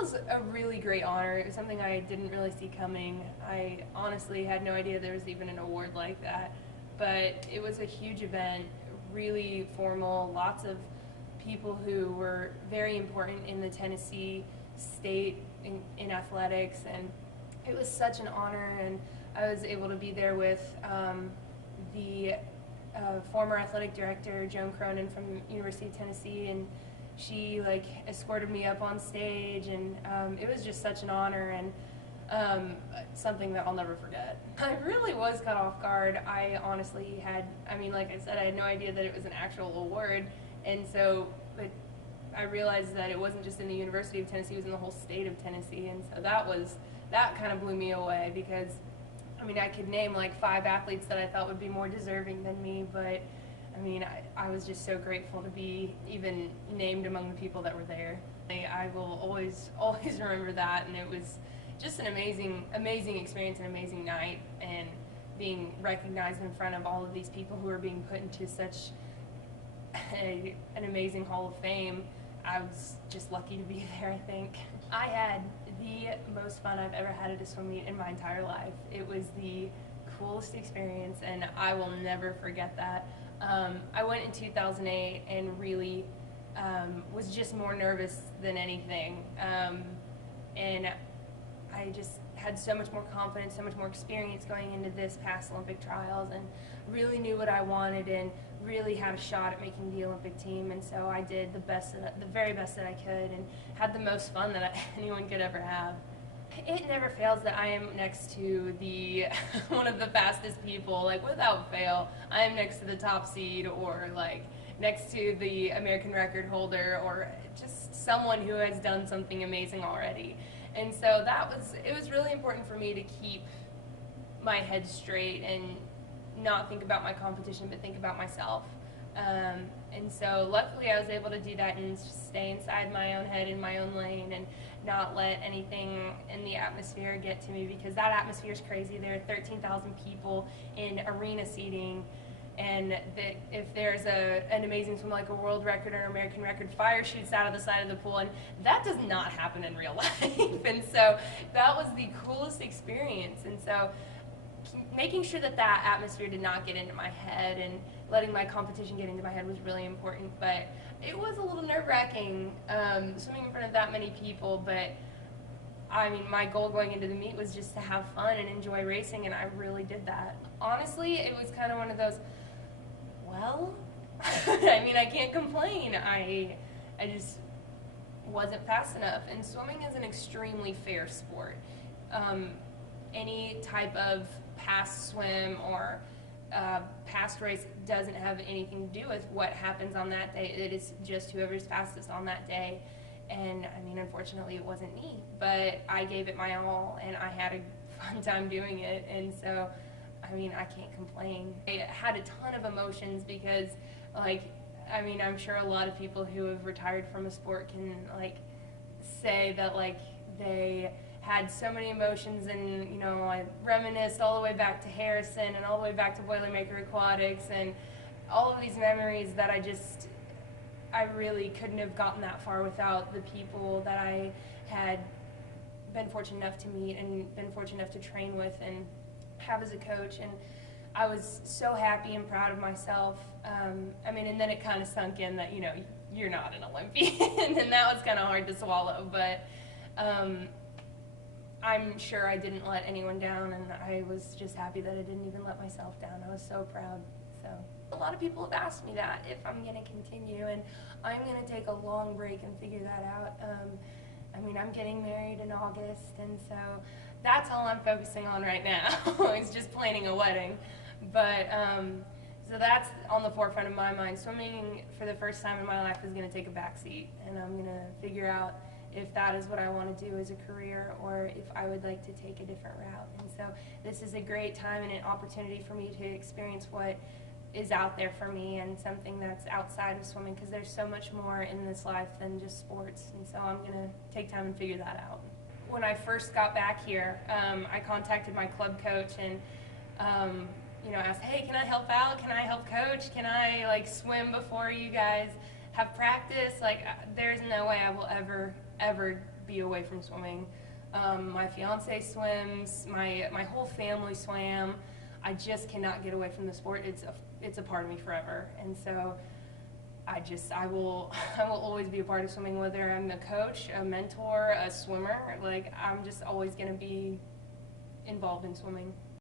was a really great honor. It was something I didn't really see coming. I honestly had no idea there was even an award like that. But it was a huge event, really formal, lots of people who were very important in the Tennessee state in athletics, and it was such an honor. And I was able to be there with the former athletic director, Joan Cronin from University of Tennessee, and she escorted me up on stage, and it was just such an honor and something that I'll never forget. I really was caught off guard. I honestly had, like I said, I had no idea that it was an actual award, and so I realized that it wasn't just in the University of Tennessee, it was in the whole state of Tennessee, and so that kind of blew me away, because I could name like 5 athletes that I thought would be more deserving than me, but I was just so grateful to be even named among the people that were there. I will always remember that, and it was just an amazing experience, an amazing night, and being recognized in front of all of these people who are being put into such an amazing Hall of Fame. I was just lucky to be there, I think. I had the most fun I've ever had at a swim meet in my entire life. It was the coolest experience, and I will never forget that. I went in 2008 and really was just more nervous than anything, and I just had so much more confidence, so much more experience going into this past Olympic trials, and really knew what I wanted and really had a shot at making the Olympic team. And so I did the very best that I could, and had the most fun that anyone could ever have. It never fails that I am next to the one of the fastest people, without fail. I am next to the top seed, or next to the American record holder, or just someone who has done something amazing already. And so it was really important for me to keep my head straight and not think about my competition, but think about myself. And so luckily I was able to do that and just stay inside my own head, in my own lane, and not let anything in the atmosphere get to me, because that atmosphere is crazy. There are 13,000 people in arena seating, and if there's an amazing swim, like a world record or an American record, fire shoots out of the side of the pool, and that does not happen in real life. And so that was the coolest experience. And so making sure that atmosphere did not get into my head, and letting my competition get into my head, was really important. But it was a little nerve-wracking swimming in front of that many people, but my goal going into the meet was just to have fun and enjoy racing, and I really did that. Honestly, it was kind of one of those, well, I can't complain. I just wasn't fast enough, and swimming is an extremely fair sport. Any type of past swim or past race doesn't have anything to do with what happens on that day. It is just whoever's fastest on that day. And unfortunately it wasn't me, but I gave it my all, and I had a fun time doing it, and so I can't complain. I had a ton of emotions, because I'm sure a lot of people who have retired from a sport can say that they had so many emotions, and I reminisced all the way back to Harrison and all the way back to Boilermaker Aquatics, and all of these memories that I really couldn't have gotten that far without the people that I had been fortunate enough to meet and been fortunate enough to train with and have as a coach. And I was so happy and proud of myself. And then it kind of sunk in that you're not an Olympian, and that was kind of hard to swallow, but I'm sure I didn't let anyone down, and I was just happy that I didn't even let myself down. I was so proud. So a lot of people have asked me that, if I'm going to continue, and I'm going to take a long break and figure that out. I'm getting married in August, and so that's all I'm focusing on right now. It's just planning a wedding. But so that's on the forefront of my mind. Swimming for the first time in my life is going to take a backseat, and I'm going to figure out if that is what I want to do as a career, or if I would like to take a different route. And so this is a great time and an opportunity for me to experience what is out there for me, and something that's outside of swimming, because there's so much more in this life than just sports. And so I'm going to take time and figure that out. When I first got back here, I contacted my club coach and asked, hey, can I help out? Can I help coach? Can I swim before you guys have practice? There's no way I will ever ever be away from swimming. My fiance swims, my whole family swam. I just cannot get away from the sport. It's a part of me forever. And so I will always be a part of swimming, whether I'm a coach, a mentor, a swimmer. Like, I'm just always going to be involved in swimming.